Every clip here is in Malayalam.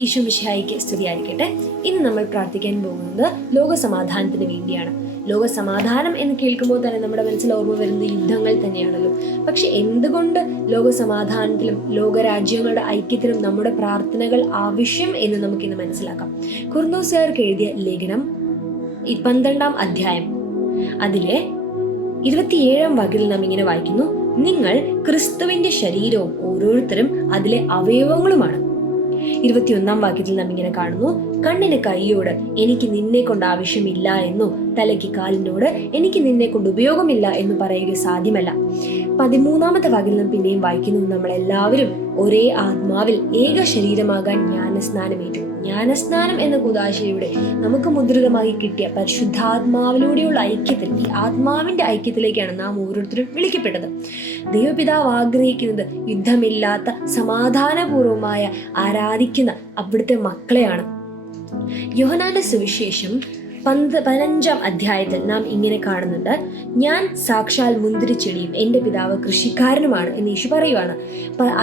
ഈശോ മിശിഹായിക്ക് സ്തുതിയായിരിക്കട്ടെ. ഇന്ന് നമ്മൾ പ്രാർത്ഥിക്കാൻ പോകുന്നത് ലോകസമാധാനത്തിന് വേണ്ടിയാണ്. ലോകസമാധാനം എന്ന് കേൾക്കുമ്പോൾ തന്നെ നമ്മുടെ മനസ്സിൽ ഓർമ്മ വരുന്നത് യുദ്ധങ്ങൾ തന്നെയാണല്ലോ. പക്ഷെ എന്തുകൊണ്ട് ലോകസമാധാനത്തിലും ലോകരാജ്യങ്ങളുടെ ഐക്യത്തിലും നമ്മുടെ പ്രാർത്ഥനകൾ ആവശ്യം എന്ന് നമുക്കിന്ന് മനസ്സിലാക്കാം. കൊറിന്തോസ്യർക്ക് എഴുതിയ ലേഖനം 12-ാം അധ്യായം അതിലെ 27-ാം വാക്യത്തിൽ നാം ഇങ്ങനെ വായിക്കുന്നു: നിങ്ങൾ ക്രിസ്തുവിന്റെ ശരീരവും ഓരോരുത്തരും അതിലെ അവയവങ്ങളുമാണ്. 21-ാം വാക്യത്തിൽ നാം ഇങ്ങനെ കാണുന്നു: കണ്ണിന് കൈയോട് എനിക്ക് നിന്നെ കൊണ്ട് ആവശ്യമില്ല എന്നോ തലയ്ക്ക് കാലിനോട് എനിക്ക് നിന്നെ കൊണ്ട് ഉപയോഗമില്ല എന്ന് പറയുക സാധ്യമല്ല. 13-ാമത്തെ വാക്യത്തിൽ നാം പിന്നെയും വായിക്കുന്നു: നമ്മളെല്ലാവരും ഒരേ ആത്മാവിൽ ഏക ശരീരമാകാൻ ജ്ഞാനസ്നാനമേറ്റു. ജ്ഞാനസ്നാനം എന്ന കൂദാശയിലൂടെ നമുക്ക് മുദ്രിതമായി കിട്ടിയ പരിശുദ്ധാത്മാവിലൂടെയുള്ള ഐക്യത്തിൽ, ഈ ആത്മാവിന്റെ ഐക്യത്തിലേക്കാണ് നാം ഓരോരുത്തരും വിളിക്കപ്പെട്ടത്. ദൈവപിതാവ് ആഗ്രഹിക്കുന്നത് യുദ്ധമില്ലാത്ത സമാധാനപൂർവമായ ആരാധിക്കുന്ന അവിടുത്തെ മക്കളെയാണ്. യോഹന്നാന്റെ സുവിശേഷം 15-ാം അധ്യായത്തിൽ നാം ഇങ്ങനെ കാണുന്നുണ്ട്: ഞാൻ സാക്ഷാൽ മുന്തിരിച്ചെടിയും എൻ്റെ പിതാവ് കൃഷിക്കാരനുമാണ് എന്ന് യേശു പറയുവാണ്.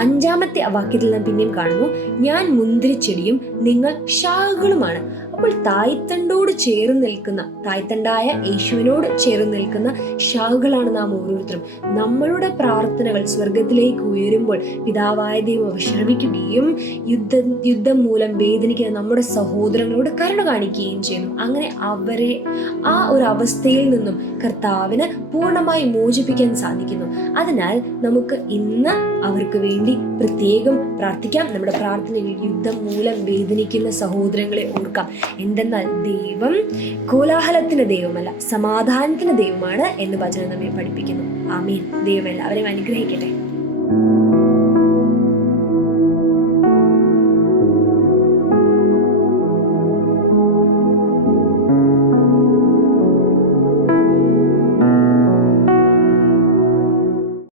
5-ാമത്തെ വാക്യത്തിൽ നാം പിന്നെയും കാണുന്നു: ഞാൻ മുന്തിരിച്ചെടിയും നിങ്ങൾ ശാഖകളുമാണ്. അപ്പോൾ തായ്തണ്ടോട് ചേർന്ന് നിൽക്കുന്ന, തായ്തണ്ടായ യേശുവിനോട് ചേർന്ന് നിൽക്കുന്ന ശാഖകളാണ് നാം ഓരോരുത്തരും. നമ്മളുടെ സ്വർഗത്തിലേക്ക് ഉയരുമ്പോൾ പിതാവായ ദൈവം വിശ്രമിക്കുകയും യുദ്ധം മൂലം വേദനിക്കുന്ന നമ്മുടെ സഹോദരങ്ങളോട് കരുണ കാണിക്കുകയും ചെയ്യുന്നു. അങ്ങനെ അവരെ ആ ഒരു അവസ്ഥയിൽ നിന്നും കർത്താവിന് പൂർണ്ണമായി മോചിപ്പിക്കാൻ സാധിക്കുന്നു. അതിനാൽ നമുക്ക് ഇന്ന് അവർക്ക് വേണ്ടി പ്രത്യേകം പ്രാർത്ഥിക്കാം. നമ്മുടെ പ്രാർത്ഥനയിൽ യുദ്ധം മൂലം വേദനിക്കുന്ന സഹോദരങ്ങളെ ഓർക്കാം. എന്തെന്നാൽ ദൈവം കോലാഹലത്തിന്റെ ദൈവമല്ല, സമാധാനത്തിന്റെ ദൈവമാണ് എന്ന് വചനം നമ്മെ പഠിപ്പിക്കുന്നു. ആമേൻ. ദൈവം എല്ലാവരെയും അനുഗ്രഹിക്കട്ടെ.